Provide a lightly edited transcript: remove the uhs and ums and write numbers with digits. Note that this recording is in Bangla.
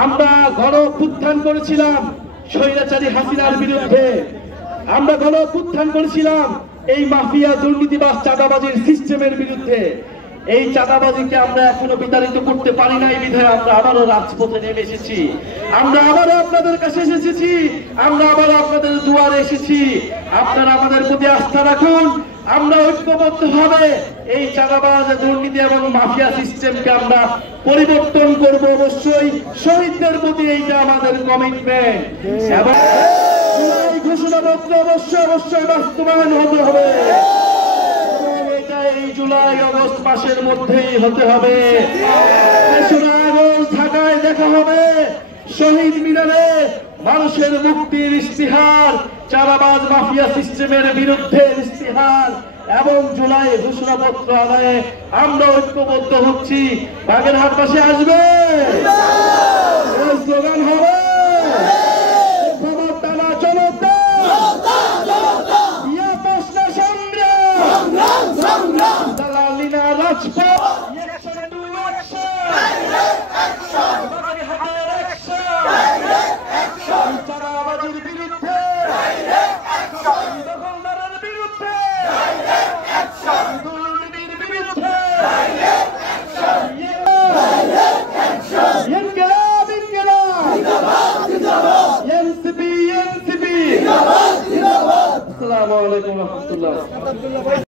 আমরা গণ অভ্যুত্থান করেছিলাম স্বৈরাচারী হাসিনার বিরুদ্ধে, আমরা গণ অভ্যুত্থান করেছিলাম এই মাফিয়া দুর্নীতিবাজ চাঁদাবাজির সিস্টেমের বিরুদ্ধে। এই চাঁদাবাজিকে আমরা এখনো বিতাড়িত করতে পারি নাই বিধায় আমরা আবারও রাজপথে নেমে এসেছি, আমরা আবারও আপনাদের কাছে এসেছি, আমরা আবারও আপনাদের দুয়ারে এসেছি। আপনারা আমাদের প্রতি আস্থা রাখুন, আমরা ঐক্যবদ্ধভাবে এই চাঁদাবাজ দুর্নীতি এবং মাফিয়া সিস্টেমকে আমরা পরিবর্তন করব। অবশ্যই শহীদদের প্রতি এইটা আমাদের কমিটমেন্ট এবং এই ঘোষণাপত্র অবশ্যই বাস্তবায়ন হতে হবে। এই জুলাই আগস্ট মাসের মধ্যেই হতে হবে। ৩রা আগস্ট ঢাকায় দেখা হবে, শহীদ মিনারে মানুষের মুক্তির ইস্তিহার, চাঁদাবাজ মাফিয়া সিস্টেমের বিরুদ্ধে ইস্তিহার এবং জুলাই ঘোষণাপত্র আদায়ে আমরা ঐক্যবদ্ধ হচ্ছি। বাগেরহাট পাশে আসবে, স্লোগান হবে আসসালামু আলাইকুম ওয়া রাহমাতুল্লাহ।